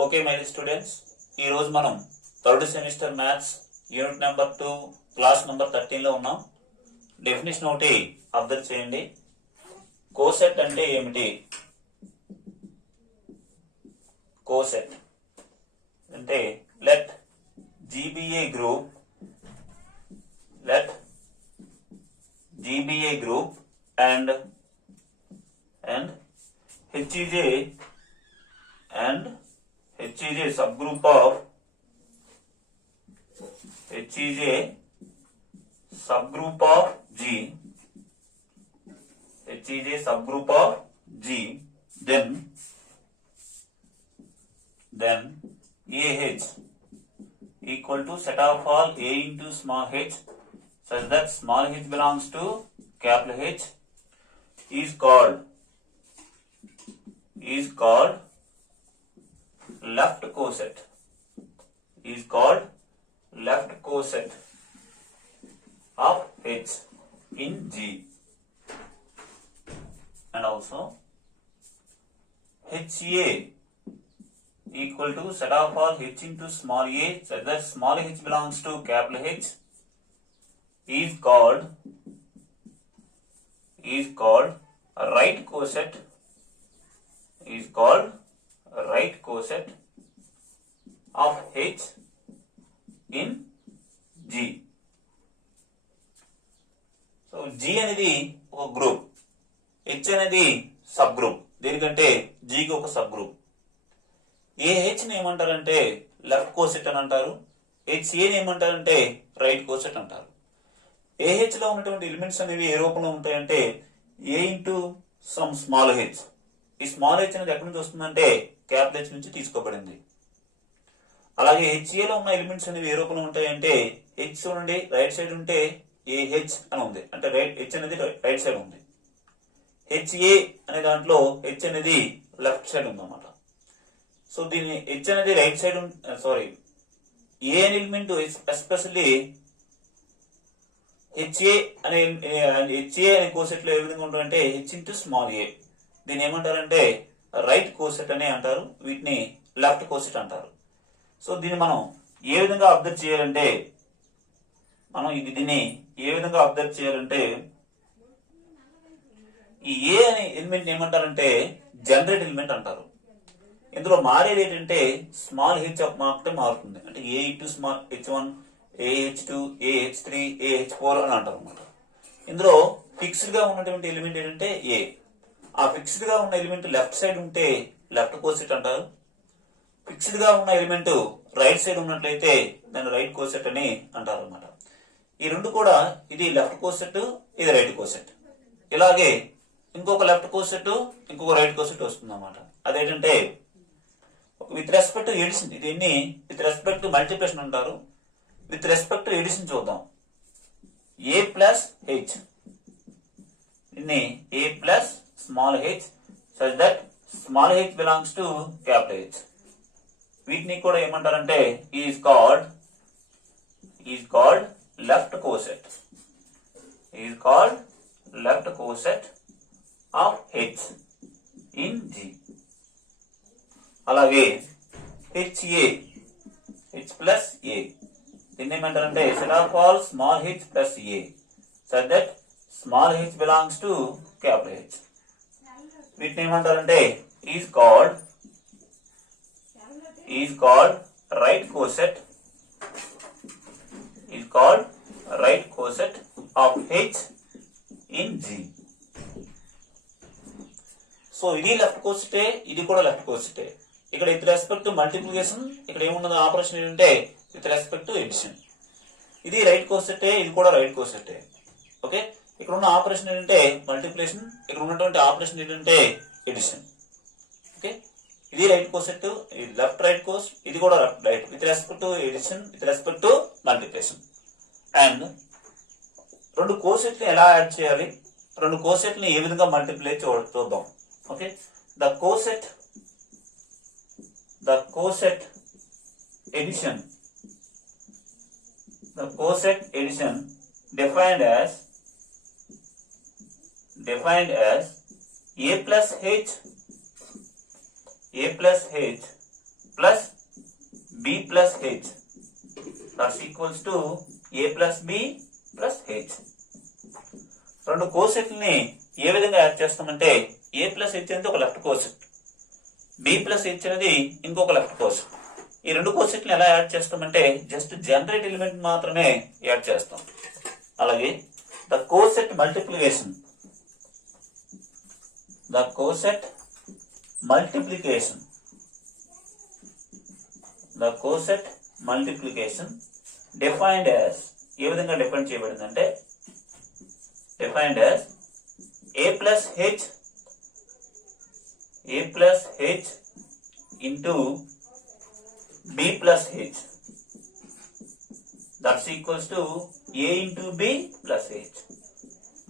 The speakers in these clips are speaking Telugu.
ఓకే మై స్టూడెంట్స్, ఈ రోజు మనం third semester maths unit number 2 class number 13 లో ఉన్నాం. డెఫినేషన్ ఒకటి అబ్జర్వ్ చేయండి. కోసెట్ అంటే ఏమిటి? కోసెట్ అంటే let GBA group and H is a subgroup of G. H is a subgroup of G. Then AH equal to set of all A into small h such that small h belongs to capital H is called left coset. Of H in G. And also HA equal to set of all H into small a such that small h belongs to capital H is called right coset of H in G. So G అనేది ఒక గ్రూప్, H అనేది సబ్ గ్రూప్. దేనికంటే G కి ఒక సబ్ గ్రూప్. AH ని ఏమంటారంటే లెఫ్ట్ కోసెట్ అని అంటారు. HA ని ఏమంటారంటే రైట్ కోసెట్ అంటారు. AH లో ఉన్నటువంటి ఎలిమెంట్స్ అనేవి ఏ రూపంలో ఉంటాయంటే A into some small H. ఈ స్మాల్ హెచ్ అనేది ఎక్కడి నుంచి వస్తుందంటే క్యాపిటల్ హెచ్ నుంచి తీసుకోబడింది. అలాగే HA లో ఉన్న ఎలిమెంట్స్ అనేవి ఏ రూపంలో ఉంటాయంటే హెచ్ చూడండి, రైట్ సైడ్ ఉంటే AH అని ఉంది, అంటే హెచ్ అనేది రైట్ సైడ్ ఉంది. HA అనే దాంట్లో హెచ్ అనేది లెఫ్ట్ సైడ్ ఉంది అన్నమాట. సో దీని హెచ్ అనేది రైట్ సైడ్ ఏ అనే ఎలిమెంట్ ఎస్పెషల్లీ HA అనే కోసెట్ లో ఏ విధంగా ఉంటారంటే హెచ్ ఇంటూ స్మాల్ ఏ. దీన్ని ఏమంటారంటే రైట్ కోసెట్ అని అంటారు, వీటిని లెఫ్ట్ కోసెట్ అంటారు. సో దీన్ని మనం ఏ విధంగా అబ్జర్వ్ చేయాలంటే ఈ ఏ అనే ఎలిమెంట్ ఏమంటారంటే జనరేట్ ఎలిమెంట్ అంటారు. ఇందులో మారేది ఏంటంటే స్మాల్ హెచ్ మాత్రమే మారుతుంది, అంటే A into small H1, AH2, AH3, AH4 అని అంటారు అనమాట. ఇందులో ఫిక్స్డ్ గా ఉన్నటువంటి ఎలిమెంట్ ఏంటంటే ఏ. ఆ ఫిక్స్డ్ గా ఉన్న ఎలిమెంట్ లెఫ్ట్ సైడ్ ఉంటే లెఫ్ట్ కోసెట్ అంటారు. ఫిక్స్డ్ గా ఉన్న ఎలిమెంట్ రైట్ సైడ్ ఉన్నట్లయితే దాన్ని రైట్ కోసెట్ అని అంటారు అనమాట. ఈ రెండు కూడా, ఇది లెఫ్ట్ కోసెట్, ఇది రైట్ కోసెట్. ఇలాగే ఇంకొక లెఫ్ట్ కోసెట్, ఇంకొక రైట్ కోసెట్ వస్తుంది అన్నమాట. అదేంటంటే విత్ రెస్పెక్ట్ టు ఎడిషన్, దీన్ని విత్ రెస్పెక్ట్ టు మల్టిప్లికేషన్ అంటారు. విత్ రెస్పెక్ట్ టు ఎడిషన్ చూద్దాం. A ప్లస్ హెచ్, దీన్ని A plus small H such that small H belongs to capital H. వీటిని కూడా ఏమంటారంటే is called left coset. Of H in G. అలాగే HA, హెచ్ ప్లస్ ఏ, దీన్ని ఏమంటారంటే set of all small H plus a such that small H belongs to capital H. వీటిని ఏమంటారంటే is called right coset of H in G. So ఇది లెఫ్ట్ కోసెటే, ఇది కూడా లెఫ్ట్ కోసెటే. ఇక్కడ విత్ రెస్పెక్ట్ టు మల్టిప్లికేషన్, ఇక్కడ ఏమున్నది ఆపరేషన్ ఏంటంటే విత్ రెస్పెక్ట్ టు ఎడిషన్. ఇది రైట్ కోసెటే, ఇది కూడా రైట్ కోసెటే. ఓకే, ఇక్కడ ఉన్న ఆపరేషన్ ఏంటంటే మల్టిప్లికేషన్, ఇక్కడ ఉన్నటువంటి ఆపరేషన్ ఏంటంటే ఎడిషన్. ఓకే, ఇది రైట్ కోసెట్, ఇది లెఫ్ట్ రైట్ కోస్, ఇది కూడా right with respect to edition, with respect to multiplication. And రెండు కోసెట్ని ఎలా యాడ్ చేయాలి, రెండు కోసెట్ని ఏ విధంగా మల్టిప్లై చూద్దాం. Okay, the coset addition defined as a plus h plus B plus H that's equals to A plus B plus H. రెండు కోసెట్లని ఏ విధంగా యాడ్ చేస్తామంటే ఏ ప్లస్ హెచ్ అనేది ఒక left coset, B plus H అనేది ఇంకొక లెఫ్ట్ కోసెట్. ఈ రెండు కోసెట్లను ఎలా యాడ్ చేస్తామంటే జస్ట్ జనరేట్ ఎలిమెంట్ మాత్రమే యాడ్ చేస్తాం. అలాగే the coset multiplication defined as ఏ విధంగా డిఫైన్ చేయబడిందంటే defined as A plus H into B plus H that's equals to A into B plus H.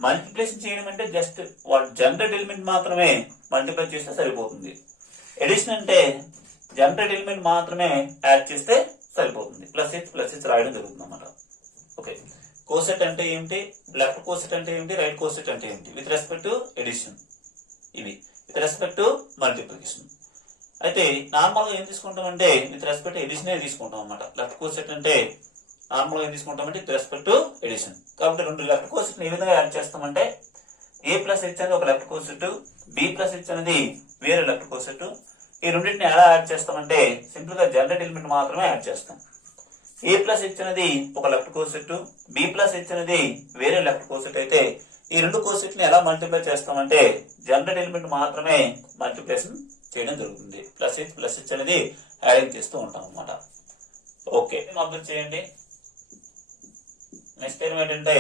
Multiplication చేయడం అంటే జస్ట్ వాట్ జనరేట్ ఎలిమెంట్ మాత్రమే మల్టిప్లై చేస్తే సరిపోతుంది. ఎడిషన్ అంటే జనరేట్ ఎలిమెంట్ మాత్రమే యాడ్ చేస్తే సరిపోతుంది. ప్లస్ హెచ్ రాయడం జరుగుతుంది అన్నమాట. ఓకే, కోసెట్ అంటే ఏమిటి, లెఫ్ట్ కోసెట్ అంటే ఏమిటి, రైట్ కోసెట్ అంటే ఏమిటి విత్ రెస్పెక్ట్ టు ఎడిషన్, ఇవి విత్ రెస్పెక్ట్ టు మల్టిప్లికేషన్. అయితే నార్మల్ గా ఏం తీసుకుంటాం అంటే విత్ రెస్పెక్ట్ ఎడిషన్ తీసుకుంటాం అన్నమాట. లెఫ్ట్ కోసెట్ అంటే నార్మల్ గా ఏం తీసుకుంటామంటే విత్ రెస్పెక్ట్ టు ఎడిషన్. కాబట్టి రెండు లెఫ్ట్ కోసెట్ ఏ విధంగా యాడ్ చేస్తామంటే ఏ ప్లస్ హెచ్ అనేది ఒక left coset, B plus H అనేది వేరే లెఫ్ట్ కోసెట్. ఈ రెండింటిని ఎలా యాడ్ చేస్తామంటే సింపుల్ గా జనరేట్ ఎలిమెంట్ మాత్రమే యాడ్ చేస్తాం. ఏ ప్లస్ హెచ్ అనేది ఒక left coset, B plus H అనేది వేరే లెఫ్ట్ కోసెట్ అయితే ఈ రెండు కోసెట్ ని ఎలా మల్టిప్లై చేస్తామంటే జనరేట్ ఎలిమెంట్ మాత్రమే మల్టిప్లికేషన్ చేయడం జరుగుతుంది. ప్లస్ హెచ్ అనేది యాడింగ్ చేస్తూ ఉంటాం అన్నమాట. ఓకే, అబ్జర్వ్ చేయండి. నెక్స్ట్ ఏం ఏంటంటే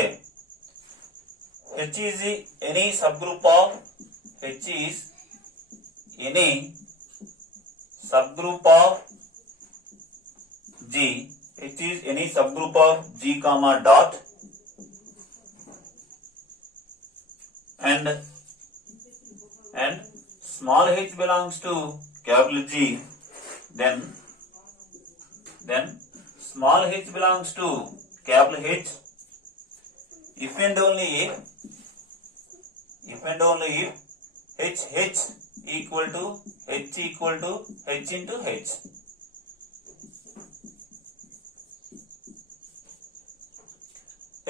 H is any sub group of G. H is any subgroup of G comma dot and small h belongs to capital G, then small h belongs to capital H if and only if h equal to h into h.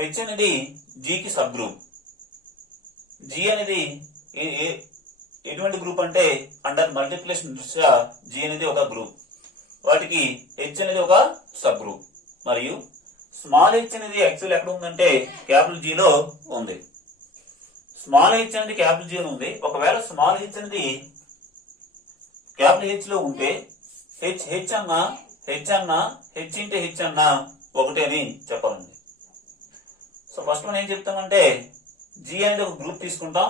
H అనేది G కి సబ్ గ్రూప్. G అనేది ఎటువంటి గ్రూప్ అంటే అండర్ మల్టిప్లికేషన్ దృష్ట్యా G అనేది ఒక గ్రూప్, వాటికి H అనేది ఒక సబ్ గ్రూప్. మరియు స్మాల్ h అనేది యాక్చువల్ ఎక్కడ ఉందంటే క్యాపిటల్ G లో ఉంది. స్మాల్ h అనేది క్యాపిటల్ G లో ఉంది. ఒకవేళ స్మాల్ h అనేది క్యాపిటల్ H లో ఉంటే h అన్నా h ఇంటూ h అన్నా ఒకటే అని చెప్పాలండి. సో ఫస్ట్ మనం ఏం చెప్తామంటే G అనేది ఒక గ్రూప్ తీసుకుంటాం,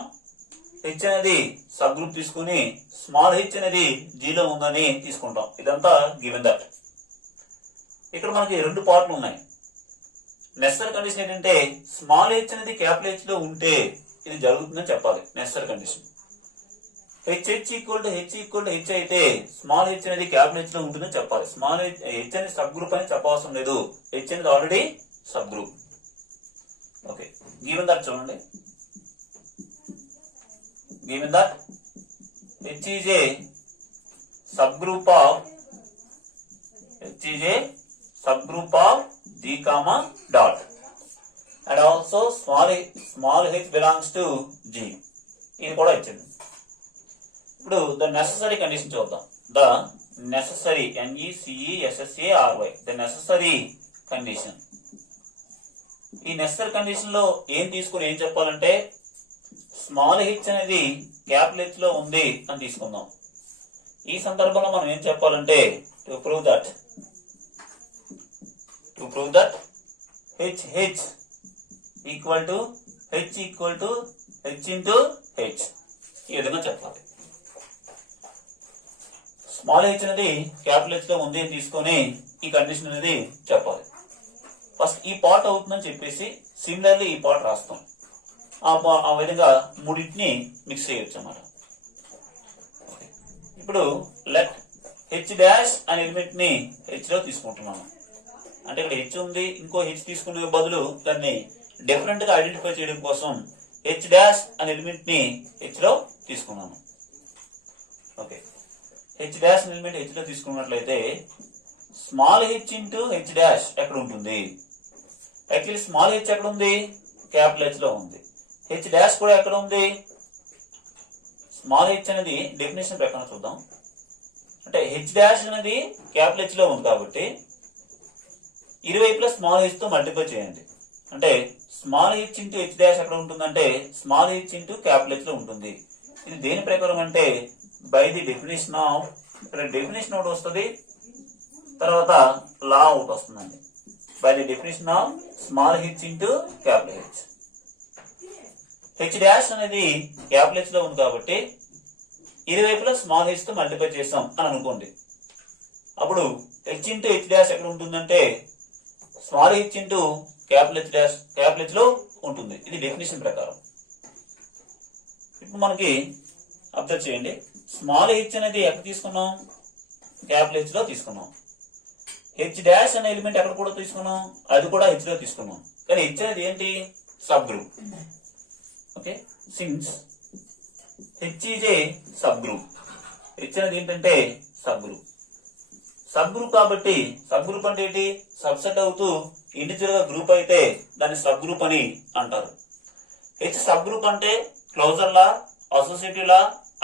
H అనేది సబ్ గ్రూప్ తీసుకుని స్మాల్ h అనేది G లో ఉందని తీసుకుంటాం. ఇదంతా గివెన్ దట్. ఇక్కడ మనకి రెండు పార్ట్లు ఉన్నాయి. నెసెసరీ కండిషన్ ఏంటంటే స్మాల్ h అనేది క్యాపిటల్ H లో ఉంటే ఇది జరుగుతుందని చెప్పాలి. Necessary condition h equal to h అయితే స్మాల్ h అనేది క్యాపిటల్ H లో ఉంటుందని చెప్పాలి. స్మాల్ h అనేది సబ్ గ్రూప్ అని చెప్పవసరం లేదు. H అనేది already sub group. Okay, given that చూడండి. Given that H is a subgroup of G comma dot and also small h belongs to G. ఇది కూడా ఇచ్చింది. ఇప్పుడు ద నెసెసరీ కండిషన్ చూద్దాం. The necessary NECESSARY the necessary condition. ఈ నెసెసరీ కండిషన్ లో ఏం తీసుకుని ఏం చెప్పాలంటే స్మాల్ h అనేది క్యాపిటల్ H లో ఉంది అని తీసుకుందాం. ఈ సందర్భంలో మనం ఏం చెప్పాలంటే to prove that h equal to h into h ఈ విధంగా చెప్పాలి. స్మాల్ h అనేది క్యాపిటల్ H లో ఉంది అని తీసుకొని ఈ కండిషన్ అనేది చెప్పాలి. ఫస్ట్ ఈ పార్ట్ అవుతుందని చెప్పేసి సిమిలర్లీ ఈ పార్ట్ రాస్తాం. ఆ విధంగా మూడింటిని మిక్స్ చేయొచ్చు అన్నమాట. ఇప్పుడు లెట్ h డాష్ అనే ఎలిమెంట్ ని h లో తీసుకుంటున్నాము. అంటే ఇక్కడ h ఉంది, ఇంకో h తీసుకునే బదులు దాన్ని డిఫరెంట్ గా ఐడెంటిఫై చేయడం కోసం h డాష్ అనే ఎలిమెంట్ ని h లో తీసుకున్నాము. Okay, H dash element H లో తీసుకున్నట్లయితే small H into H dash ఎక్కడ ఉంటుంది? యాక్చువల్లీ స్మాల్ హెచ్ ఎక్కడ ఉంది? క్యాపిటల్ హెచ్ లో ఉంది. హెచ్ డాష్ కూడా ఎక్కడ ఉంది? స్మాల్ హెచ్ అనేది డెఫినేషన్ ప్రకారం చూద్దాం. అంటే హెచ్ డాష్ అనేది క్యాపిటల్ హెచ్ లో ఉంది కాబట్టి ఇరువైపులా స్మాల్ హెచ్ తో మల్టిప్లై చేయండి. అంటే small H into H dash ఎక్కడ ఉంటుందంటే small H into capital H లో ఉంటుంది. ఇది దేని ప్రకారం అంటే బై ది డెఫినేషన్ ఆఫ్, ఇక్కడ డెఫినేషన్ ఒకటి వస్తుంది, తర్వాత లా ఒకటి వస్తుందండి. By the definition of small H into capital H. H dash అనేది క్యాపిటల్ హెచ్ లో ఉంది కాబట్టి ఇరువైపులా స్మాల్ హెచ్ తో మల్టిప్లై చేస్తాం అని అనుకోండి. అప్పుడు హెచ్ ఇంటూ హెచ్ డాష్ ఎక్కడ ఉంటుందంటే small H into capital H dash capital H లో ఉంటుంది. ఇది డెఫినేషన్ ప్రకారం. ఇప్పుడు మనకి అబ్జర్వ్ చేయండి, స్మాల్ హెచ్ అనేది ఎక్కడ తీసుకున్నాం? క్యాపిటల్ హెచ్ లో తీసుకున్నాం. హెచ్ డాష్ అనే ఎలిమెంట్ ఎక్కడ కూడా తీసుకున్నాం? అది కూడా హెచ్ లో తీసుకున్నాం. కానీ హెచ్ అనేది ఏంటి? Sub group. Okay, since H is a sub group. H అనేది ఏంటంటే సబ్ గ్రూప్. సబ్ గ్రూప్ కాబట్టి, సబ్ గ్రూప్ అంటే ఏంటి? సబ్సెట్ అవుతూ ఇండివిజువల్ గా గ్రూప్ అయితే దాన్ని సబ్ గ్రూప్ అని అంటారు. హెచ్ సబ్ గ్రూప్ అంటే closure law, associative law,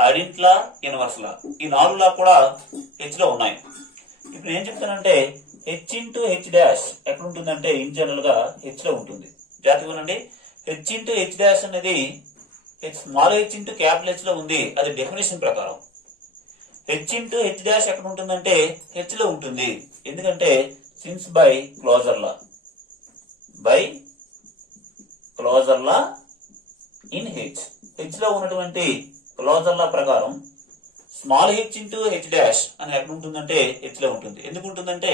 identity law, inverse law, ఈ 4 లా కూడా హెచ్ లో ఉన్నాయి. ఇప్పుడు ఏం చెప్తానంటే హెచ్ ఇంటూ హెచ్ డాష్ ఎక్కడ ఉంటుందంటే ఇన్ జనరల్ గా హెచ్ లో ఉంటుంది. జాగ్రత్తగా వినండి, హెచ్ ఇంటూ హెచ్ డాష్ అనేది small H into capital H లో ఉంది. అది డెఫినేషన్ ప్రకారం. హెచ్ ఇంటూ హెచ్ డాష్ ఎక్కడ ఉంటుందంటే హెచ్ లో ఉంటుంది. ఎందుకంటే since by closure law, by closure law in H, H లో ఉన్నటువంటి క్లోజర్ లా ప్రకారం small H into H dash అని ఎక్కడ ఉంటుందంటే హెచ్ లో ఉంటుంది. ఎందుకు ఉంటుందంటే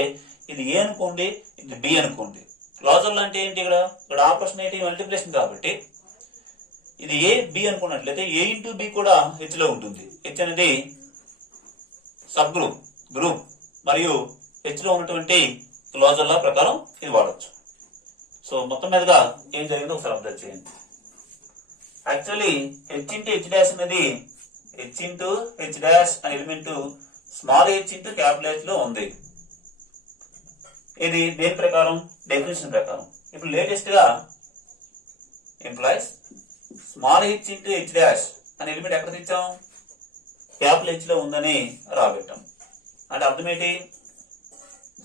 ఇది ఏ అనుకోండి, ఇది బి అనుకోండి. క్లోజర్ లా అంటే ఏంటి? ఇక్కడ ఆపరేషన్ ఏంటి? మల్టిప్లికేషన్ కాబట్టి ఇది ఏ బి అనుకున్నట్లయితే ఏ ఇంటూ బి కూడా హెచ్ లో ఉంటుంది. హెచ్ అనేది సబ్ గ్రూప్, గ్రూప్ మరియు హెచ్ లో ఉన్నటువంటి క్లోజర్ లా ప్రకారం ఇది వాడచ్చు. సో మొత్తం మీదుగా ఏం జరిగిందో ఒకసారి అబ్జర్వ్ చేయండి. Actually H into H dash అనేది హెచ్ ఇంటూ హెచ్ డాష్ అనే element small H into capital H లో ఉంది. ఇది దేని ప్రకారం? డెఫినేషన్ ప్రకారం. ఇప్పుడు లేటెస్ట్ గా employees small H into H dash అనే ఎలిమెంట్ ఎక్కడ తెచ్చాం? క్యాపిటల్ హెచ్ లో ఉందని రాబెట్టాం. అంటే అర్థం ఏంటి?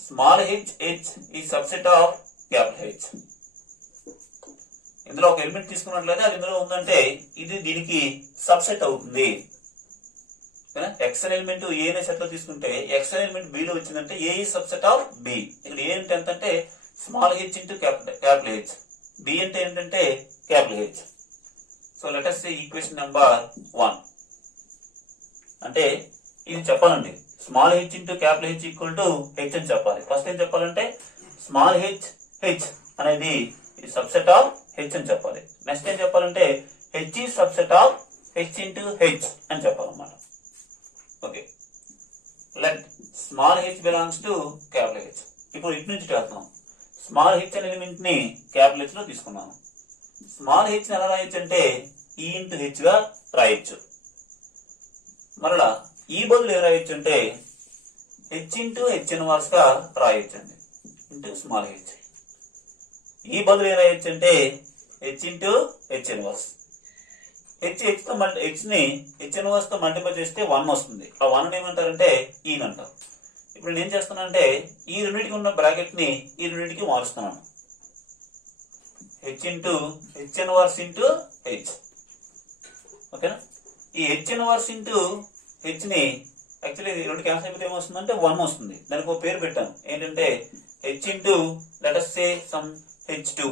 స్మాల్ హెచ్ హెచ్ ఈ సబ్సెట్ ఆఫ్ క్యాపిటల్ హెచ్. ఇందులో ఒక ఎలిమెంట్ తీసుకున్నట్లయితే అది ఇందులో ఉందంటే ఇది దీనికి సబ్సెట్ అవుతుంది. ఎక్స్ ఎలిమెంట్ ఏ అనే సెట్ లో తీసుకుంటే ఎక్స్ ఎలిమెంట్ బి లో వచ్చిందంటే ఏ ఈ సబ్సెట్ ఆఫ్ బి. ఇక్కడ ఏ అంటే ఎంతంటే small H into capital H, B అంటే ఏంటంటే capital H. So let us say equation number 1. అంటే ఇది చెప్పాలండి, small H into capital H equal to H అని చెప్పాలి. ఫస్ట్ ఏం చెప్పాలంటే స్మాల్ హెచ్ హెచ్ అనేది సబ్సెట్ ఆఫ్ హెచ్ అని చెప్పాలి. నెక్స్ట్ ఏం చెప్పాలంటే హెచ్ ఈ subset of H into H అని చెప్పాలన్నమాట. Okay, let small H belongs to capital H. ఇప్పుడు ఇటు నుంచి వెళ్తాం. స్మాల్ హెచ్ అనే ఎలిమెంట్ ని క్యాపిటల్ హెచ్ లో తీసుకున్నాను. స్మాల్ హెచ్ ఎలా రాయొచ్చు అంటే ఈ ఇంటూ హెచ్ గా రాయొచ్చు. మరలా ఈ బదులు ఏం రాయొచ్చు అంటే హెచ్ ఇంటూ హెచ్ ఇన్వర్స్ గా రాయొచ్చు అండి, ఇంటూ స్మాల్ హెచ్. ఈ బదులు ఏం రాయొచ్చు అంటే H into H inverse. H ని హెచ్ ఇన్వర్స్ తో మల్టిప్లై చేస్తే 1 వస్తుంది. ఆ 1 ఏమంటారంటే ఈన్ అంటారు. ఇప్పుడు నేను ఏం చేస్తున్నానంటే ఈ రెండింటికి ఉన్న బ్రాకెట్ ని ఈ రెండింటికి మారుస్తున్నాను. H into H inverse into H. ఓకేనా? ఈ హెచ్ ఇన్వర్స్ ఇంటూ హెచ్ ని యాక్చువల్లీ రెండు క్యాన్సిల్ అయిపోతే ఏమొస్తుందంటే 1 వస్తుంది. దానికి ఒక పేరు పెట్టాను ఏంటంటే H into let us say some h2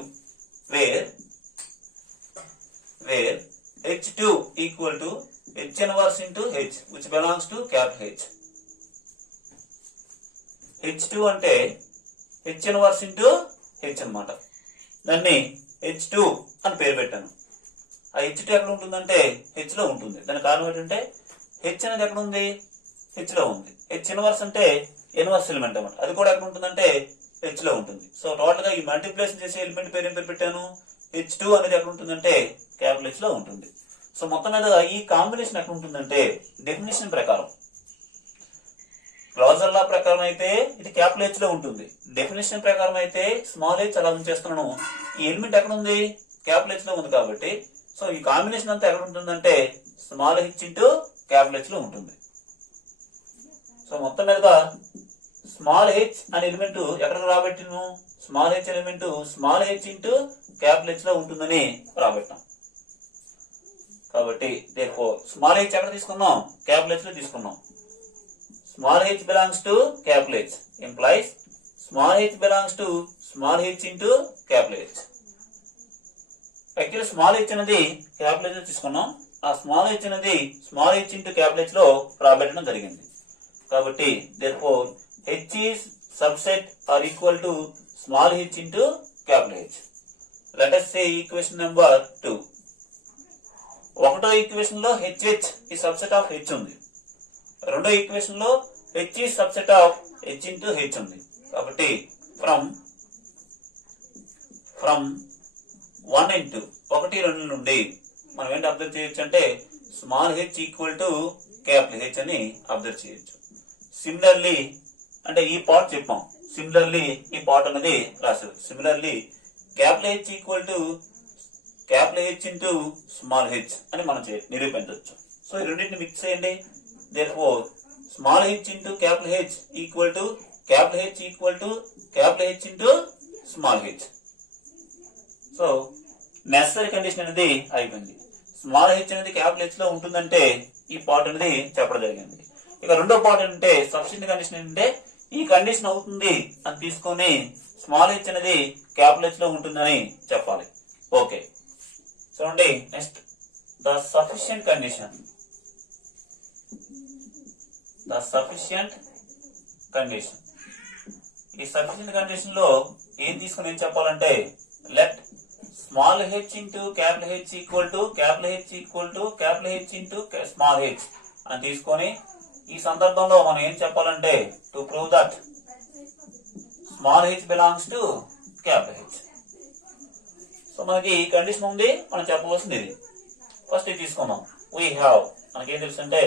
where h2 equal to h inverse into h which belongs to capital H. h2 అంటే h inverse into h అన్నమాట. దాన్ని h2 అని పేరు పెట్టాను. ఆ h2 ఎక్కడ ఉంటుందంటే h లో ఉంటుంది. దాని కారణం ఏంటంటే h అనేది ఎక్కడ ఉంది? h లో ఉంది. h ఇన్వర్స్ అంటే ఇన్వర్స్ ఎలిమెంట్ అన్నమాట. అది కూడా ఎక్కడ ఉంటుందంటే h లో ఉంటుంది. సో టోటల్ గా ఈ మల్టిప్లికేషన్ చేసే ఎలిమెంట్ పేరు ఏం పేరు పెట్టాను? h2 అనేది ఎక్కడ ఉంటుందంటే క్యాపిటల్ H లో ఉంటుంది. సో మొత్తం మీద ఈ కాంబినేషన్ ఎక్కడ ఉంటుందంటే డెఫినేషన్ ప్రకారం క్లాజర్ లా ప్రకారం అయితే ఇది క్యాపిటల్ హెచ్ లో ఉంటుంది. డెఫినేషన్ ప్రకారం అయితే స్మాల్ హెచ్ అలా ఉంచేస్తున్నాను. ఈ ఎలిమెంట్ ఎక్కడ ఉంది? క్యాపిటల్ హెచ్ లో ఉంది కాబట్టి సో ఈ కాంబినేషన్ అంతా ఎక్కడ ఉంటుందంటే small H into capital H లో ఉంటుంది. సో మొత్తం మీద స్మాల్ హెచ్ అనే ఎలిమెంట్ ఎక్కడికి రాబెట్టిను? Small H element small H into capital H లో ఉంటుందని రాబెట్టాం. కాబట్టి స్మాల్ హెచ్ ఎక్కడ తీసుకున్నాం? క్యాపిటల్ హెచ్ లో తీసుకున్నాం. Small H belongs to capital H implies small H belongs to small H into capital H. Actually small H అనేది క్యాపిటల్ హెచ్ లో తీసుకున్నాం. ఆ స్మాల్ హెచ్ అనేది small H into capital H లో రాబెట్టడం జరిగింది. కాబట్టి therefore h is subset or equal to small h into capital H. Let us say equation number 2. ఒకటో ఈక్వేషన్ లో hh ఈ సబ్సెట్ ఆఫ్ h ఉంది. రెండో ఈక్వేషన్ లో h is subset of h into h ఉంది. కాబట్టి from 1 into 1 2 నుండి మనం ఏంటి అబ్జర్వ్ చేయొచ్చు అంటే small H equal to capital H అని అబ్జర్వ్ చేయొచ్చు. సిమిలర్లీ అంటే ఈ పార్ట్ చెప్పాం, సిమిలర్లీ ఈ పార్ట్ అనేది రాశారు. Similarly capital H equal to capital H into small H అని మనం నిరూపించవచ్చు. సో ఈ రెండింటిని మిక్స్ చేయండి. Therefore small H into capital H equal to capital H equal to capital H into small H. So necessary condition అనేది అయిపోయింది. స్మాల్ హెచ్ అనేది క్యాపిటల్ హెచ్ లో ఉంటుందంటే ఈ పార్ట్ అనేది చెప్పడం జరిగింది. ఇక రెండో పార్ట్ ఏంటంటే సఫిషియెంట్ కండిషన్ ఏంటంటే ఈ కండిషన్ అవుతుంది అని తీసుకొని స్మాల్ హెచ్ అనేది క్యాపిటల్ హెచ్ లో ఉంటుందని చెప్పాలి. ఓకే చూడండి next the sufficient condition. The sufficient condition. ఈ సఫిషియెంట్ కండిషన్ లో ఏం తీసుకుని ఏం చెప్పాలంటే let small H into capital H equal to capital H equal to capital H into small H అని తీసుకొని ఈ సందర్భంలో మనం ఏం చెప్పాలంటే to prove that small H belongs to capital H. So మనకి ఈ కండిషన్ ఉంది, మనం చెప్పవలసింది ఇది. ఫస్ట్ ఇది తీసుకుందాం. వీ హ్యావ్ మనకేం తెలుసు అంటే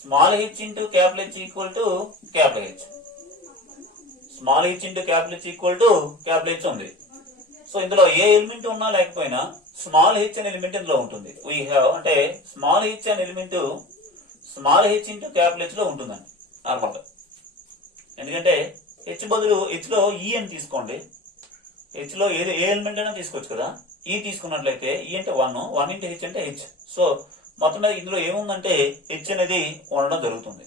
small H into capital H equal to capital H. Small H into capital H equal to capital H ఉంది. సో ఇందులో ఏ ఎలిమెంట్ ఉన్నా లేకపోయినా స్మాల్ హెచ్ అనే ఎలిమెంట్ ఇందులో ఉంటుంది. వీ హ్యావ్ అంటే స్మాల్ హెచ్ అనే element small H into capital H లో ఉంటుందండి నార్మల్ గా. ఎందుకంటే హెచ్ బదులు హెచ్ లో ఈ అని తీసుకోండి. హెచ్ లో ఏ ఎలిమెంట్ అయినా తీసుకోవచ్చు కదా. ఈ తీసుకున్నట్లయితే ఈ అంటే 1 ఇంటూ హెచ్ అంటే హెచ్. సో మొత్తం మీద ఇందులో ఏముందంటే హెచ్ అనేది ఉండడం జరుగుతుంది.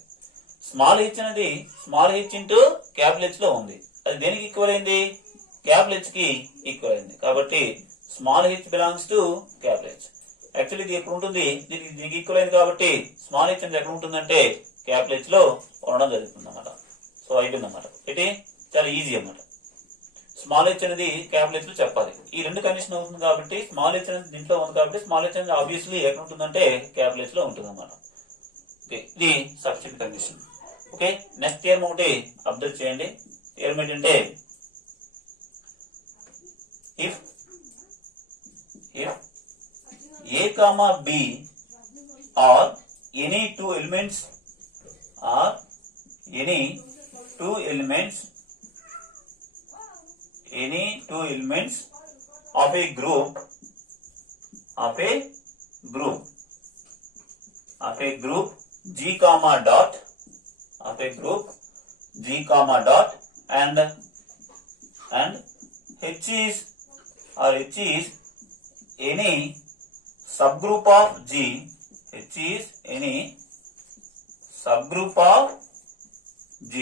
స్మాల్ హెచ్ అనేది small H into capital H లో ఉంది. అది దేనికి ఈక్వల్ అయింది? క్యాపిటల్ హెచ్ కి ఈక్వల్ అయింది. కాబట్టి small H belongs to capital H. Actually ఇది ఎక్కడ ఉంటుంది? దీనికి ఈక్వల్ అయింది కాబట్టి స్మాల్ హెచ్ అనేది ఎక్కడ ఉంటుందంటే క్యాపిటల్ హెచ్ లో ఉండడం జరుగుతుంది అన్నమాట. సో అయిపోయింది అన్నమాట. ఇది చాలా ఈజీ అన్నమాట. స్మాల్ హెచ్ అనేది క్యాపిటల్ హెచ్ లో చెప్పాలి. ఈ రెండు కండిషన్ అవుతుంది కాబట్టి స్మాల్ హెచ్ అనేది దీంట్లో ఉంది కాబట్టి స్మాల్ హెచ్ అనేది ఆబ్వియస్లీ ఎక్కడ ఉంటుందంటే క్యాపిటల్ హెచ్ లో ఉంటుంది అన్నమాట. ఇది sufficient condition. Okay next theorem ఒకటి అబ్జర్వ్ చేయండి. థియరం ఏంటంటే if a comma b are any two elements of a group g comma dot and h is any subgroup of G, H is any subgroup of G,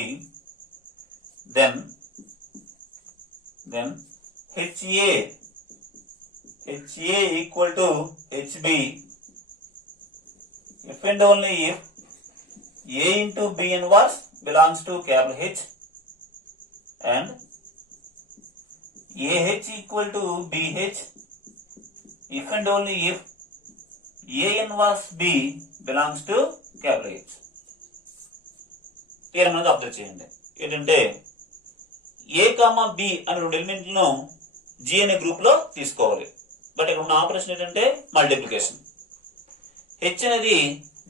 then HA equal to HB if and only if A into B inverse belongs to capital H and AH equal to BH if and only if A inverse B belongs to capital H. Theorem అనేది అబ్జర్వ్ చేయండి. ఏంటంటే ఏ కామా బి అనే రెండు ఎలిమెంట్లను జి అనే గ్రూప్ లో తీసుకోవాలి. బట్ ఇక్కడ ఉన్న ఆపరేషన్ ఏంటంటే మల్టిప్లికేషన్. హెచ్ అనేది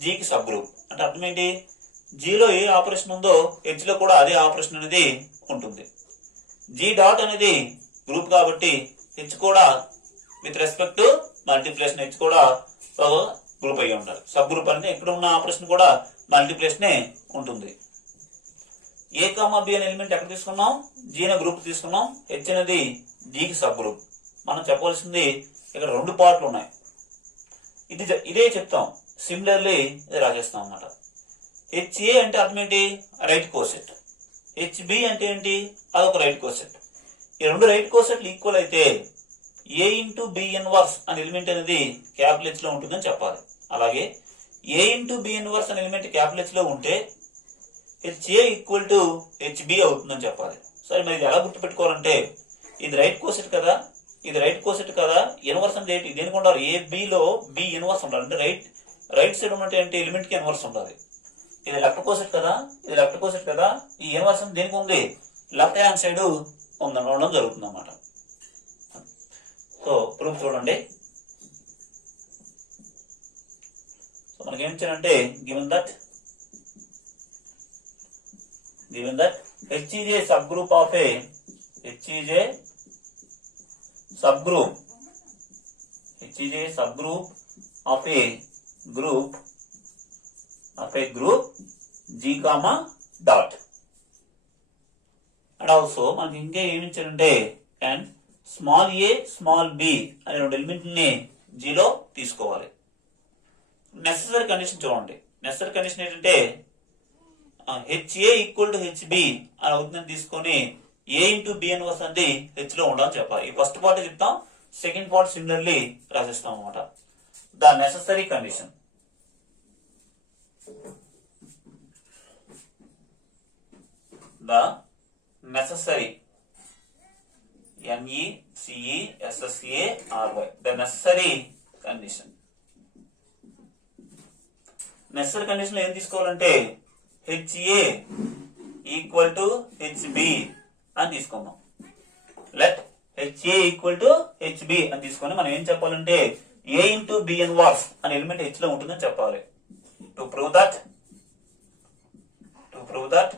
జికి సబ్ గ్రూప్ అంటే అర్థం ఏంటి? జీలో ఏ ఆపరేషన్ ఉందో హెచ్ లో కూడా అదే ఆపరేషన్ అనేది ఉంటుంది. జీ డాట్ అనేది గ్రూప్ కాబట్టి హెచ్ కూడా with respect to multiplication H కూడా గ్రూప్ అయ్యి ఉండాలి. సబ్ గ్రూప్ అనేది ఇక్కడ ఉన్న ఆపరేషన్ కూడా మల్టిప్లేషనే ఉంటుంది. ఏ కామా బి అనే ఎలిమెంట్ ఎక్కడ తీసుకున్నాం? జీ అనే గ్రూప్ తీసుకున్నాం. హెచ్ అనేది జీకి సబ్ గ్రూప్. మనం చెప్పవలసింది ఇక్కడ రెండు పార్ట్లు ఉన్నాయి. ఇదే చెప్తాం. సిమిలర్లీ ఇది రాసేస్తాం అన్నమాట. హెచ్ఏ అంటే అర్థం ఏంటి? Right coset. హెచ్బి అంటే ఏంటి? అదొక రైట్ కోసెట్. ఈ రెండు రైట్ కోసెట్లు ఈక్వల్ అయితే ఏ ఇంటూ బి ఇన్వర్స్ అనే ఎలిమెంట్ అనేది క్యాపిటల్ హెచ్ లో ఉంటుందని చెప్పాలి. అలాగే ఏ ఇంటూ బి ఇన్వర్స్ అనే ఎలిమెంట్ క్యాపిటల్ హెచ్ లో ఉంటే హెచ్ఏ ఈక్వల్ టు హెచ్బి అవుతుందని చెప్పాలి. సరే, మరి ఇది ఎలా గుర్తుపెట్టుకోవాలంటే ఇది రైట్ కోసెట్ కదా, ఇది రైట్ కోసెట్ కదా, ఇన్వర్స్ అంటే ఏంటి? దేనికి ఉండాలి? ఏ బిలో బి ఇన్వర్స్ ఉండాలి. అంటే రైట్ సైడ్ ఉన్నట్టు ఏంటి? ఎలిమెంట్ కి ఇన్వర్స్ ఉండాలి. ఇది లెఫ్ట్ కోసెట్ కదా, ఇది లెఫ్ట్ కోసెట్ కదా, ఈ ఇన్వర్స్ దేనికి ఉంది? లెఫ్ట్ హ్యాండ్ సైడ్ ఉండడం జరుగుతుంది అన్నమాట. సో ప్రూఫ్ చూడండి. సో మనకి ఏం చేయాలంటే given that H is a subgroup of a subgroup of a group G comma dot. And also మనకి ఇంకా ఏమి ఇచ్చారంటే and small A small B అనే రెండు ఎలిమెంట్ ని జీలో తీసుకోవాలి. నెసెసరీ కండిషన్ చూడండి. నెసెసరీ కండిషన్ ఏంటంటే హెచ్ఏ ఈక్వల్ టు హెచ్బి అని అవుతుందని తీసుకొని ఏ ఇంటూ బి అని వస్తుంది హెచ్ లో ఉండాలని చెప్పాలి. ఈ ఫస్ట్ పార్ట్ చెప్తాం, సెకండ్ పార్ట్ సిమిలర్లీ రాసిస్తాం అనమాట. The necessary condition necessary condition లో ఏం తీసుకోవాలంటే హెచ్ఏ ఈక్వల్ టు హెచ్బి అని తీసుకున్నాం. Let HA equal to HB అని తీసుకొని మనం ఏం చెప్పాలంటే ఏ ఇంటూ బి ఇన్వర్స్ అనే ఎలిమెంట్ హెచ్ లో ఉంటుందని చెప్పాలి. To prove that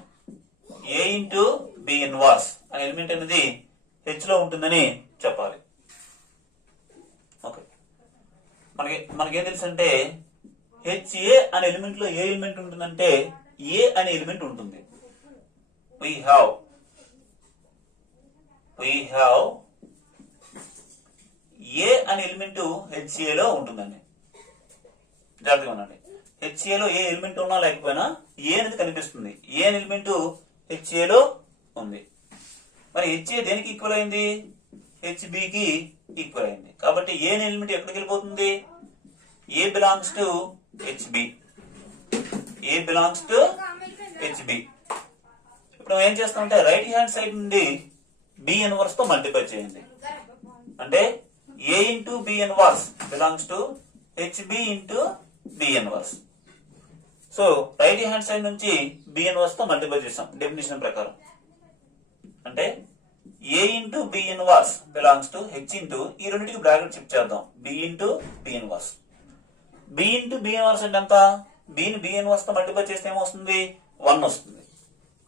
A into B inverse అనే ఎలిమెంట్ అనేది హెచ్ లో ఉంటుందని చెప్పాలి. ఓకే, మనకేం తెలుసు అంటే హెచ్ఏ అనే ఎలిమెంట్ లో ఏ ఎలిమెంట్ ఉంటుందంటే ఏ అనే ఎలిమెంట్ ఉంటుంది. we have ఏ అనే ఎలిమెంట్ హెచ్ఏ లో ఉంటుందండి. జాగ్రత్తగా ఉండండి. హెచ్ఏ లో ఏ ఎలిమెంట్ ఉన్నా లేకపోయినా ఏ అనేది కనిపిస్తుంది. ఏ అనే ఎలిమెంట్ హెచ్ఏ లో ఉంది. మరి హెచ్ఏ దేనికి ఈక్వల్ అయింది? హెచ్బికి ఈక్వల్ అయింది. కాబట్టి ఏ అనే ఎలిమెంట్ ఎక్కడికి వెళ్ళిపోతుంది? A belongs to HB. ఇప్పుడు ఏం చేస్తామంటే రైట్ హ్యాండ్ సైడ్ నుండి బి ఇన్వర్స్ తో మల్టిప్లై చేయండి. అంటే A into B inverse belongs to HB into B inverse. So right hand side నుంచి బి ఇన్వర్స్ తో మల్టిప్లై చేస్తాం డెఫినిషన్ ప్రకారం. అంటే A into B inverse belongs to H into ఈ రెండింటికి బ్రాకెట్ షిఫ్ట్ చేద్దాం. B into B inverse. B into B inverse అంటే ఎంత? బిని బి ఇన్వర్స్ తో మల్టిప్లై చేస్తే ఏమొస్తుంది? 1 వస్తుంది.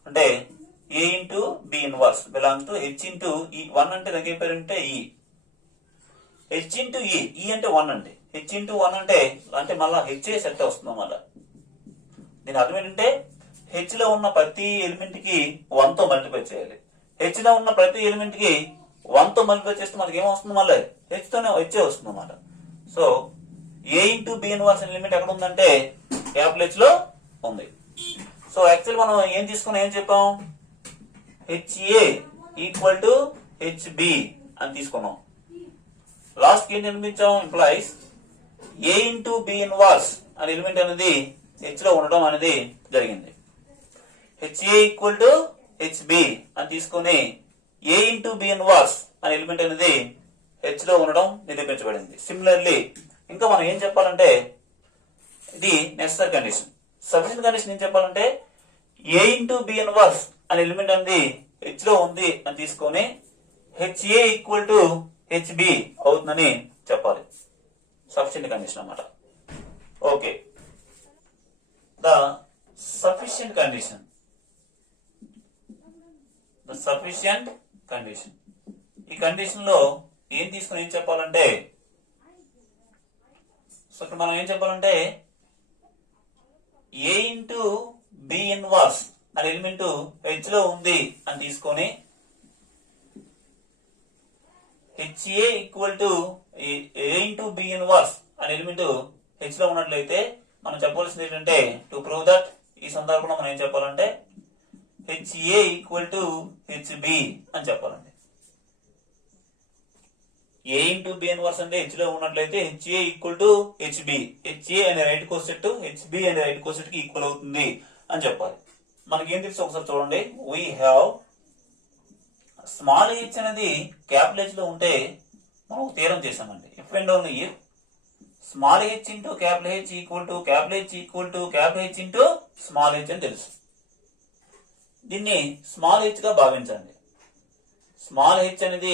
అంటే A into B inverse belongs to H into ఈ 1 అంటే దగ్గర పేరు అంటే ఈ హెచ్ ఇంటూ ఈ అంటే 1 అండి. హెచ్ ఇంటూ 1 అంటే మళ్ళీ హెచ్ సెట్ వస్తుంది. మళ్ళీ దీని అర్థం ఏంటంటే హెచ్ లో ఉన్న ప్రతి ఎలిమెంట్ కి 1 తో మల్టిప్లై చేయాలి. హెచ్ లో ఉన్న ప్రతి ఎలిమెంట్ కి 1 తో మల్టిప్లై చేస్తే మనకి ఏమొస్తుంది? మళ్ళీ హెచ్ తోనే హెచ్ వస్తుంది అన్నమాట. సో ఏ ఇంటూ బి ఇన్వర్స్ ఎలిమెంట్ ఎక్కడ ఉందంటే క్యాపిటల్ హెచ్ లో ఉంది. సో యాక్చువల్ మనం ఏం తీసుకున్నాం? ఏం చెప్పాం? హెచ్ఏ ఈక్వల్ టు హెచ్బి అని తీసుకున్నాం. లాస్ట్ ఏం నిర్మించాం? ఇంప్లాయిస్ ఏ ఇంటూ బి ఇన్వర్స్ అనే ఎలిమెంట్ అనేది హెచ్ లో ఉండడం అనేది జరిగింది. హెచ్ఏ ఈక్వల్ టు హెచ్బి అని తీసుకుని ఏ ఇంటూ బి ఇన్వర్స్ అనే ఎలిమెంట్ అనేది హెచ్ లో ఉండడం నిరూపించబడింది. సిమిలర్లీ ఇంకా మనం ఏం చెప్పాలంటే ఇది నెసెసరీ కండిషన్. సఫిషియెంట్ కండిషన్ ఏం చెప్పాలంటే ఏ ఇంటూ బి ఇన్వర్స్ అనే ఎలిమెంట్ అనేది హెచ్ లో ఉంది అని తీసుకొని హెచ్ఏ ఈక్వల్ టు హెచ్బి అవుతుందని చెప్పాలి. సఫిషియెంట్ కండిషన్ అన్నమాట. Okay, the sufficient sufficient condition. The sufficient condition. ఈ కండిషన్ లో ఏం తీసుకుని ఏం చెప్పాలంటే, సో ఇక్కడ మనం ఏం చెప్పాలంటే ఏ ఇంటూ బి ఇన్వర్స్ అనే ఎలిమెంట్ హెచ్ లో ఉంది అని తీసుకొని HA equal to A into B inverse అనే ఎలిమెంట్ హెచ్ లో ఉన్నట్లయితే మనం చెప్పవలసింది ఏంటంటే, టు ప్రూవ్ దట్ ఈ సందర్భంలో మనం ఏం చెప్పాలంటే హెచ్ఏ ఈక్వల్ టు హెచ్బి అని చెప్పాలండి. ఏ ఇంటూ బి ఇన్వర్స్ అంటే హెచ్ లో ఉన్నట్లయితే HA equal to HB, HA అనే రైట్ కోసెట్ హెచ్బి అనే రైట్ కోసెట్ కి ఈక్వల్ అవుతుంది అని చెప్పాలి. మనకి ఏం తెలుసు ఒకసారి చూడండి. వీ హ్యావ్ స్మాల్ హెచ్ అనేది క్యాపిటల్ హెచ్ లో ఉంటే మనం ఒక థీరం చేసామండి. If and only if small H into capital H equal to capital H equal to capital H into small H అని తెలుసు. దీన్ని స్మాల్ హెచ్ గా భావించండి. స్మాల్ హెచ్ అనేది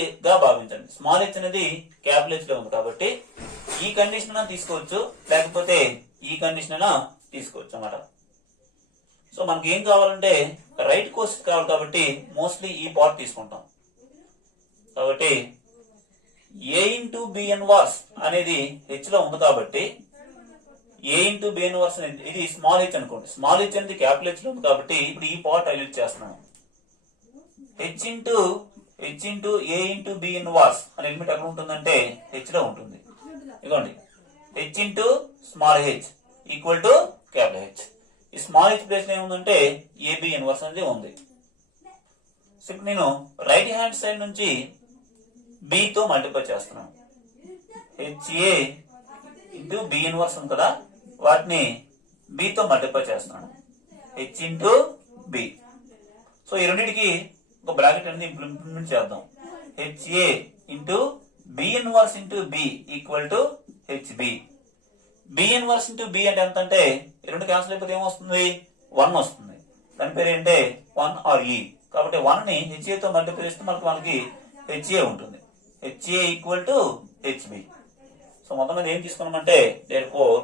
స్మాల్ హెచ్ అనేది క్యాపిటల్ హెచ్ లో ఉంది కాబట్టి ఈ కండిషన్ అయినా తీసుకోవచ్చు, లేకపోతే ఈ కండిషన్ అయినా తీసుకోవచ్చు అన్నమాట. సో మనకి ఏం కావాలంటే రైట్ కోసెట్ కావాలి కాబట్టి మోస్ట్లీ ఈ పార్ట్ తీసుకుంటాం. కాబట్టి ఏ ఇంటూ బి ఇన్వర్స్ అనేది హెచ్ లో ఉంది కాబట్టి ఏ ఇంటూ బి ఇన్వర్స్ అనేది ఇది స్మాల్ హెచ్ అనుకోండి. స్మాల్ హెచ్ అనేది క్యాపిటల్ హెచ్ లో ఉంది కాబట్టి ఇప్పుడు ఈ పార్ట్ హైలైట్ చేస్తున్నాం. హెచ్ ఇంటూ ఏ ఇంటూ బి ఇన్వర్స్ అనే ఎలిమెంట్ ఎక్కడ ఉంటుందంటే హెచ్ లో ఉంటుంది. ఇదిగోండి H into small H equal to capital H. ఈ స్మాల్ హెచ్ ప్లేస్ లో ఏముందంటే ఏబి ఇన్వర్స్ అనేది ఉంది. సో ఇప్పుడు నేను రైట్ హ్యాండ్ సైడ్ నుంచి బి తో మల్టిప్లై చేస్తున్నాను. హెచ్ఏ ఇంటూ బి ఇన్వర్స్ ఉంది కదా, వాటిని బి తో మల్టిప్లై చేస్తున్నాను. H into B. సో ఈ రెండింటికి ఒక బ్రాకెట్ అనేది ఇంప్లిమెంట్ చేద్దాం. HA into B inverse into B equal to HB. B inverse into B అంటే ఎంత అంటే ఈ రెండు క్యాన్సిల్ అయిపోతే ఏమొస్తుంది, 1 వస్తుంది. దాని పేరు ఏంటంటే 1 ఆర్ ఈ. కాబట్టి 1 ని హెచ్ఏ తో మల్టిప్లై చేస్తే మనకి హెచ్ఏ ఉంటుంది. HA equal to HB. So మొత్తం మీద ఏం తీసుకున్నామంటే therefore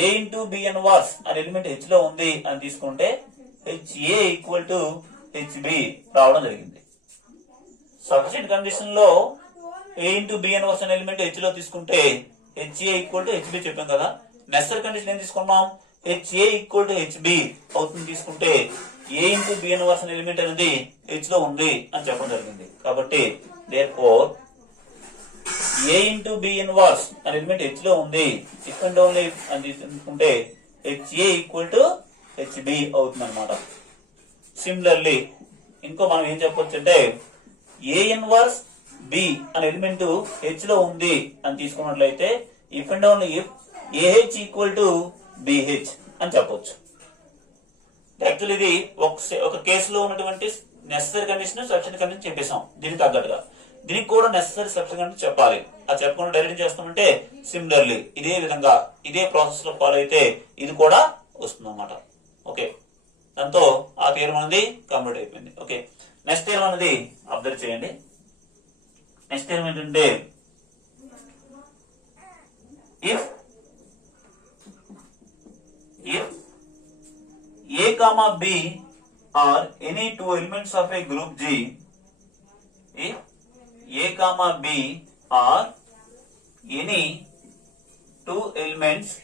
ఏ ఇంటూ బి ఇన్వర్స్ అనే ఎలిమెంట్ హెచ్ లో ఉంది అని తీసుకుంటే హెచ్ఏ ఈక్వల్ టు హెచ్బి రావడం జరిగింది. సఫిషియెంట్ కండిషన్ లో ఏ ఇంటూ బి ఇన్వర్స్ అనే ఎలిమెంట్ హెచ్ లో తీసుకుంటే హెచ్ఏ ఈక్వల్ టు హెచ్బి చెప్పాం కదా. నెసరీ కండిషన్ ఏం తీసుకున్నాం, హెచ్ఏ ఈక్వల్ టు హెచ్బి అవుతుంది తీసుకుంటే ఏ ఇంటూ బి ఇన్వర్స్ అనే ఎలిమెంట్ అనేది హెచ్ లో ఉంది అని చెప్పడం జరిగింది. కాబట్టి therefore ఏ ఇంటూ బి ఇన్వర్స్ అనే ఎలిమెంట్ హెచ్ లో ఉంది, ఇఫ్ అండ్ ఓన్లీ అని తీసుకుంటే హెచ్ఏ ఈక్వల్ టు హెచ్బి అవుతుంది అనమాట. సిమిలర్లీ ఇంకో మనం ఏం చెప్పొచ్చు అంటే ఏ ఇన్వర్స్ బి అనే ఎలిమెంట్ హెచ్ లో ఉంది అని తీసుకున్నట్లయితే if and only if AH equal to BH అని చెప్పొచ్చు. యాక్చువల్ ఇది ఒక కేసులో ఉన్నటువంటి నెసరీ కండిషన్ సఫిషియెంట్ కండిషన్ చెప్పేసాం. దీనికి తగ్గట్టుగా దీనికి కూడా నెసరీ సఫిషియెంట్ కండిషన్ చెప్పాలి. అది చెప్పకుండా డైరెక్ట్ చేస్తామంటే సిమిలర్లీ ఇదే విధంగా ఇదే ప్రాసెస్ లో ఫాలో అయితే ఇది కూడా వస్తుంది అన్నమాట. ఓకే, దాంతో ఆ థియరం అనేది కంప్లీట్ అయిపోయింది. ఓకే, నెక్స్ట్ థియరం అనేది అబ్జర్వ్ చేయండి. నెక్స్ట్ థియరం ఏంటంటే if A comma B are any two elements of a group G, if A comma B are any two elements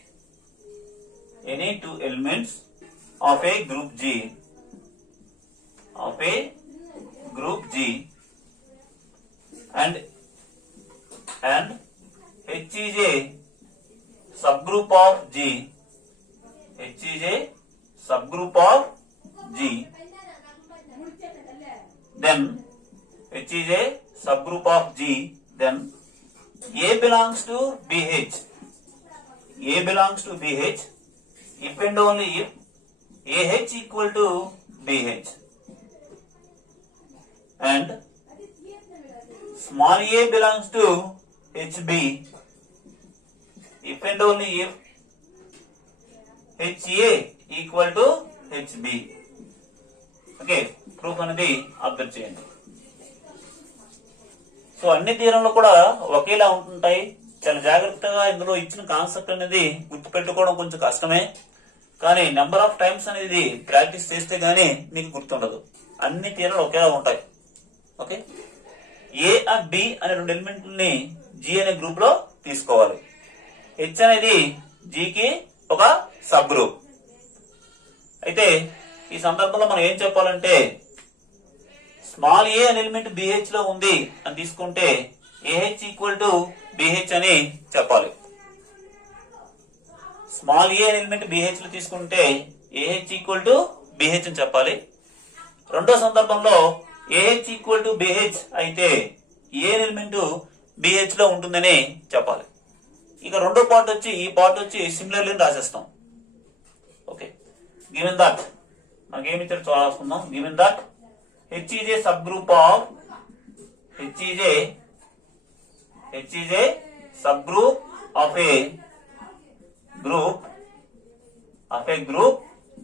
of a group G and H is a subgroup of G, then H is a subgroup of G, then A belongs to BH, if and only if AH equal to BH, and small a belongs to HB, if and only if HA equal to HB. Okay, proof అనేది అబ్జర్వ్ చేయండి. సో అన్ని థియరంలో కూడా ఒకేలా ఉంటుంటాయి. చాలా జాగ్రత్తగా ఇందులో ఇచ్చిన కాన్సెప్ట్ అనేది గుర్తుపెట్టుకోవడం కొంచెం కష్టమే. కానీ నెంబర్ ఆఫ్ టైమ్స్ అనేది ప్రాక్టీస్ చేస్తే గానీ నీకు గుర్తుండదు. అన్ని థియరీలు ఒకేలా ఉంటాయి. ఓకే, ఏ అండ్ బి అనే రెండు ఎలిమెంట్లని జి అనే గ్రూప్ లో తీసుకోవాలి. హెచ్ అనేది జికి ఒక సబ్ గ్రూప్. అయితే ఈ సందర్భంలో మనం ఏం చెప్పాలంటే స్మాల్ ఏ అనే ఎలిమెంట్ బిహెచ్ లో ఉంది అని తీసుకుంటే ఏహెచ్ ఈక్వల్ టు బిహెచ్ అని చెప్పాలి. స్మాల్ ఏ అనే ఎలిమెంట్ బిహెచ్ లో తీసుకుంటే ఏహెచ్ ఈక్వల్ టు బిహెచ్ అని చెప్పాలి. రెండో సందర్భంలో ఏహెచ్ ఈక్వల్ టు బిహెచ్ అయితే ఏ ఎలిమెంట్ బిహెచ్ లో ఉంటుందని చెప్పాలి. ఇక రెండో పార్ట్ వచ్చి ఈ పార్ట్ వచ్చి సిమిలర్లీ రాసేస్తాం. ఓకే, గివెన్ దట్ మనకి ఏమి ఇచ్చారు రాసుకుందాం. Given that H is a sub group of H is a sub group of a group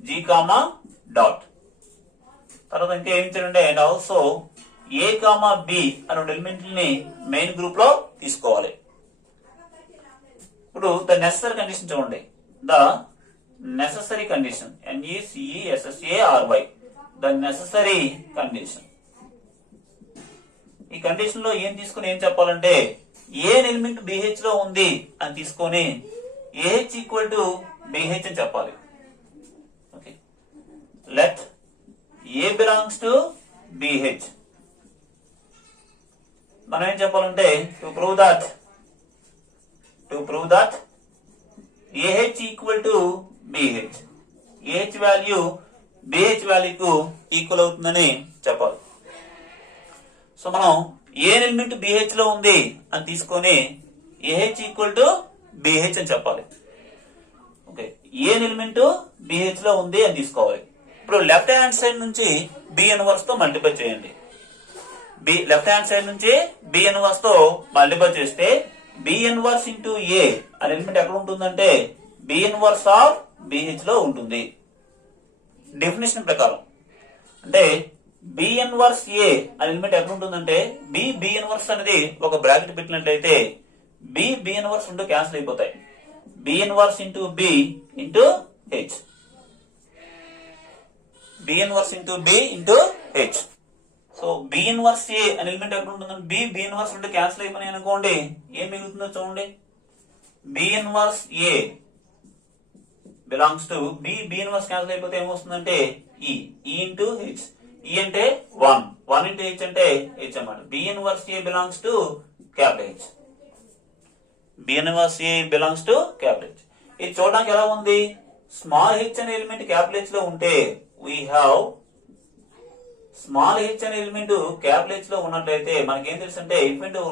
G comma dot. తర్వాత ఇంకా ఏమి ఇచ్చారంటే and also A comma B అనే రెండు ఎలిమెంట్లని మెయిన్ గ్రూప్ లో తీసుకోవాలి. ఇప్పుడు ద నెసెసరీ కండిషన్ చూడండి. The necessary condition NECESSARY the necessary condition. ఈ కండిషన్ లో ఏం తీసుకుని ఏం చెప్పాలంటే ఏ ఎలిమెంట్ బిహెచ్ లో ఉంది అని తీసుకొని ఏహెచ్ ఈక్వల్ టు బిహెచ్ అని చెప్పాలి. Okay, let A belongs to BH. మనం ఏం చెప్పాలంటే to prove that AH equal to BH, AH value BH వాల్యూకు ఈక్వల్ అవుతుందని చెప్పాలి. సో మనం ఏ ఎలిమెంట్ బిహెచ్ లో ఉంది అని తీసుకొని ఏహెచ్ ఈక్వల్ టు బిహెచ్ అని చెప్పాలి. ఓకే, ఏ ఎలిమెంట్ బిహెచ్ లో ఉంది అని తీసుకోవాలి. ఇప్పుడు లెఫ్ట్ హ్యాండ్ సైడ్ నుంచి బి ఇన్వర్స్ తో మల్టిప్లై చేయండి. లెఫ్ట్ హ్యాండ్ సైడ్ నుంచి బి ఇన్వర్స్ తో మల్టిప్లై చేస్తే బి ఇన్వర్స్ ఇంటూ ఏ అనే ఎలిమెంట్ ఎక్కడ ఉంటుందంటే బి ఇన్వర్స్ ఆఫ్ బిహెచ్ లో ఉంటుంది. డెఫినేషన్ ప్రకారం అంటే బి ఇన్వర్స్ ఏ అనే ఎలిమెంట్ ఎక్కడ ఉంటుందంటే బి ఇన్వర్స్ అనేది ఒక బ్రాకెట్ పెట్టినట్లయితే బి ఇన్వర్స్ ఉంటూ క్యాన్సిల్ అయిపోతాయి. B inverse into B into H, B inverse into B into H. So B inverse A అనే ఎలిమెంట్ ఎక్కడ ఉంటుందంటే బి ఇన్వర్స్ ఉంటే క్యాన్సిల్ అయిపోయి అనుకోండి, ఏం మిగులుతుందో చూడండి. B inverse A belongs to B inverse cancel అయిపోతే ఏమొస్తుందంటే ఈ ఇంటూ హెచ్. ఈ అంటే 1 ఇంటూ హెచ్ అంటే హెచ్ అన్నమాట. B inverse A belongs to capital H. B inverse A belongs to capital H. ఇది చూడడానికి ఎలా ఉంది? స్మాల్ హెచ్ అనే ఎలిమెంట్ క్యాపిటల్ హెచ్ లో ఉంటే వీ హ్యావ్ స్మాల్ హెచ్ అనే ఎలిమెంట్ క్యాపిటల్ హెచ్ లో ఉన్నట్లయితే మనకేం తెలుసు అంటే if into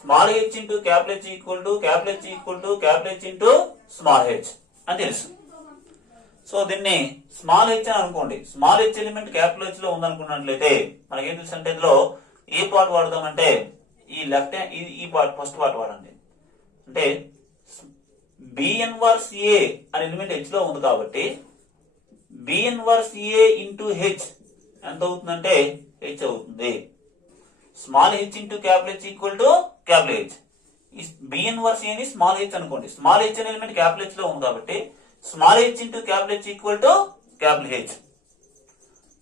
small H into capital H equal to capital H equal to capital H into small H అని తెలుసు. సో దీన్ని స్మాల్ హెచ్ అని అనుకోండి. Small H element capital H లో ఉందనుకున్నట్లయితే మనకేం తెలుసు అంటే ఇందులో ఏ పార్ట్ వాడదామంటే ఈ లెఫ్ట్ హ్యాండ్ ఈ పార్ట్ ఫస్ట్ పార్ట్ వాడండి. అంటే బి ఇన్వర్స్ ఏ అనే ఎలిమెంట్ హెచ్ లో ఉంది కాబట్టి B inverse A into H ఎంత అవుతుందంటే హెచ్ అవుతుంది. Small H into capital H equal to capital H. B inverse A ని స్మాల్ హెచ్ అనుకోండి. స్మాల్ హెచ్ అనే ఎలిమెంట్ క్యాపిటల్ హెచ్ లో ఉంది కాబట్టి small H into capital H equal to capital H.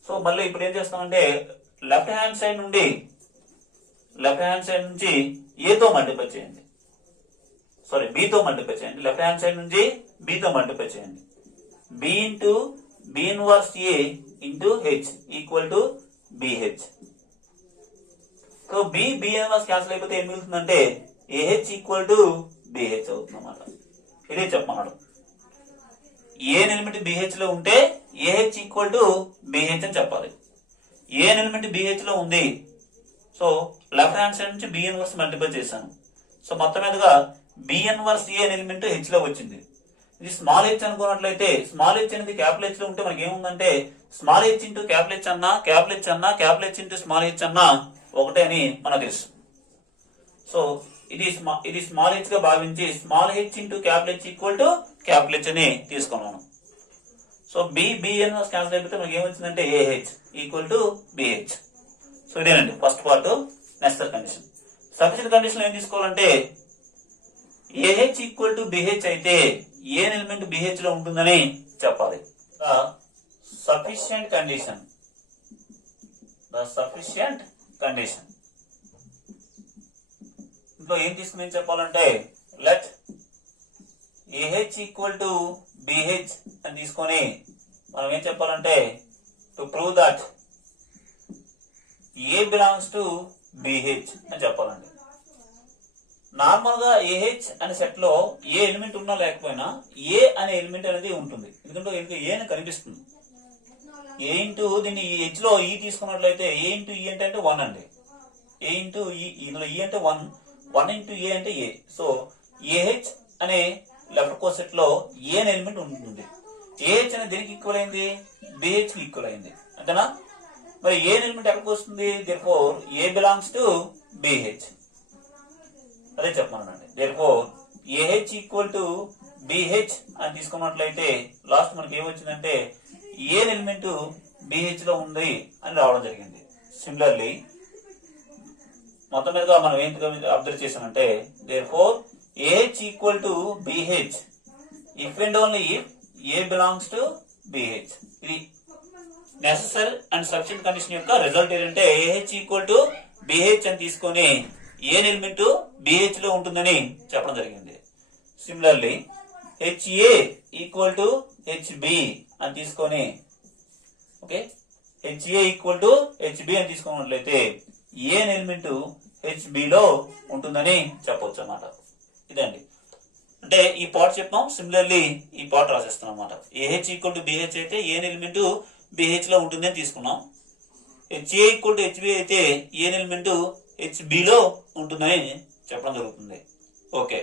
So మళ్ళీ ఇప్పుడు ఏం చేస్తామంటే లెఫ్ట్ హ్యాండ్ సైడ్ నుంచి ఏతో మల్టిప్లై చేయండి. సారీ బితో మల్టిప్లై చేయండి. లెఫ్ట్ హ్యాండ్ సైడ్ నుంచి బితో మల్టిప్లై చేయండి. B into B inverse A into H equal to BH. So B inverse cancel అయిపోతే ఏం మిగులుతుందంటే ఏహెచ్ ఈక్వల్ టు బిహెచ్ అవుతుంది అన్నమాట. ఇదే చెప్పమన్నాడు. ఏ ఎలిమెంట్ బిహెచ్ లో ఉంటే ఏహెచ్ ఈక్వల్ టు బిహెచ్ అని చెప్పాలి. ఏ ఎలిమెంట్ బిహెచ్ లో ఉంది. సో లెఫ్ట్ హ్యాండ్ సైడ్ నుంచి బి ఇన్వర్స్ మల్టిప్లై చేశాను. సో మొత్తం మీదుగా బి ఇన్వర్స్ ఏ ఎలిమెంట్ హెచ్ లో వచ్చింది. ఇది స్మాల్ హెచ్ అనుకున్నట్లయితే స్మాల్ హెచ్ అనేది క్యాపిటల్ హెచ్ లో ఉంటే మనకి ఏముందంటే small H into capital H అన్నా క్యాపిటల్ హెచ్ అన్నా capital H into small H అన్నా ఒకటే అని మనకు తెలుసు. సో ఇది స్మాల్ హెచ్ గా భావించి small H into capital H equal to capital H అని తీసుకున్నాను. సో బి ఇన్వర్స్ క్యాన్సిల్ అయిపోతే మనకి ఏమొచ్చిందంటే AH equal to BH. So ఇదేనండి first part necessary condition. Sufficient condition ఏం తీసుకోవాలంటే ఏహెచ్ ఈక్వల్ టు బిహెచ్ అయితే ఏ ఎలిమెంట్ బిహెచ్ లో ఉంటుందని చెప్పాలి. The sufficient condition, the sufficient condition ఇంట్లో ఏం తీసుకుని చెప్పాలంటే let AH equal to BH అని తీసుకొని మనం ఏం చెప్పాలంటే to prove that A belongs to BH అని చెప్పాలండి. నార్మల్ గా ఏహెచ్ అనే సెట్ లో ఏ ఎలిమెంట్ ఉన్నా లేకపోయినా ఏ అనే ఎలిమెంట్ అనేది ఉంటుంది, ఎందుకంటే ఏ అని కనిపిస్తుంది. ఏ ఇంటూ దీన్ని హెచ్ లో ఈ తీసుకున్నట్లయితే ఏ ఇంటూ ఈ అంటే 1 అండి. ఏ ఇంటూ ఈ, ఇందులో ఈ అంటే 1, 1 ఇంటూ ఏ అంటే ఏ. సో ఏహెచ్ అనే లెఫ్ట్ కో సెట్ లో ఏ అనే ఎలిమెంట్ ఉంటుంది. ఏహెచ్ అనేది దేనికి ఈక్వల్ అయింది? బిహెచ్ కి ఈక్వల్ అయింది, అంతేనా? మరి ఏ ఎలిమెంట్ ఎక్కడికి వస్తుంది? Therefore A belongs to BH, అదే చెప్పమనండి. Therefore AH equal to BH అని తీసుకున్నట్లయితే లాస్ట్ మనకి ఏమొచ్చిందంటే ఏ ఎలిమెంట్ బిహెచ్ లో ఉంది అని రావడం జరిగింది. సిమిలర్లీ మొత్తం మీదుగా మనం ఏంటిగా అబ్జర్వ్ చేసామంటే therefore AH equal to BH if and only if A belongs to BH. ఇది నెసెసరీ అండ్ సఫిషియెంట్ కండిషన్ యొక్క రిజల్ట్ ఏంటంటే ఏహెచ్ ఈక్వల్ టు బిహెచ్ అని తీసుకొని ఏ ఎలిమెంట్ బిహెచ్ లో ఉంటుందని చెప్పడం జరిగింది. Similarly HA equal to HB అని తీసుకొని, okay, HA equal to HB అని తీసుకున్నట్లయితే ఏ ఎలిమెంట్ హెచ్బిలో ఉంటుందని చెప్పవచ్చు అన్నమాట. ఇదండి, అంటే ఈ పార్ట్ చెప్పాం. సిమిలర్లీ ఈ పార్ట్ రాసేస్తాం అన్నమాట. ఏహెచ్ ఈక్వల్ టు బిహెచ్ అయితే ఏ ఎలిమెంట్ బిహెచ్ లో ఉంటుంది అని తీసుకున్నాం. హెచ్ఏ ఈక్వల్ టు హెచ్బి అయితే ఏ ఎలిమెంట్ హెచ్బిలో ఉంటుందని చెప్పడం జరుగుతుంది. ఓకే.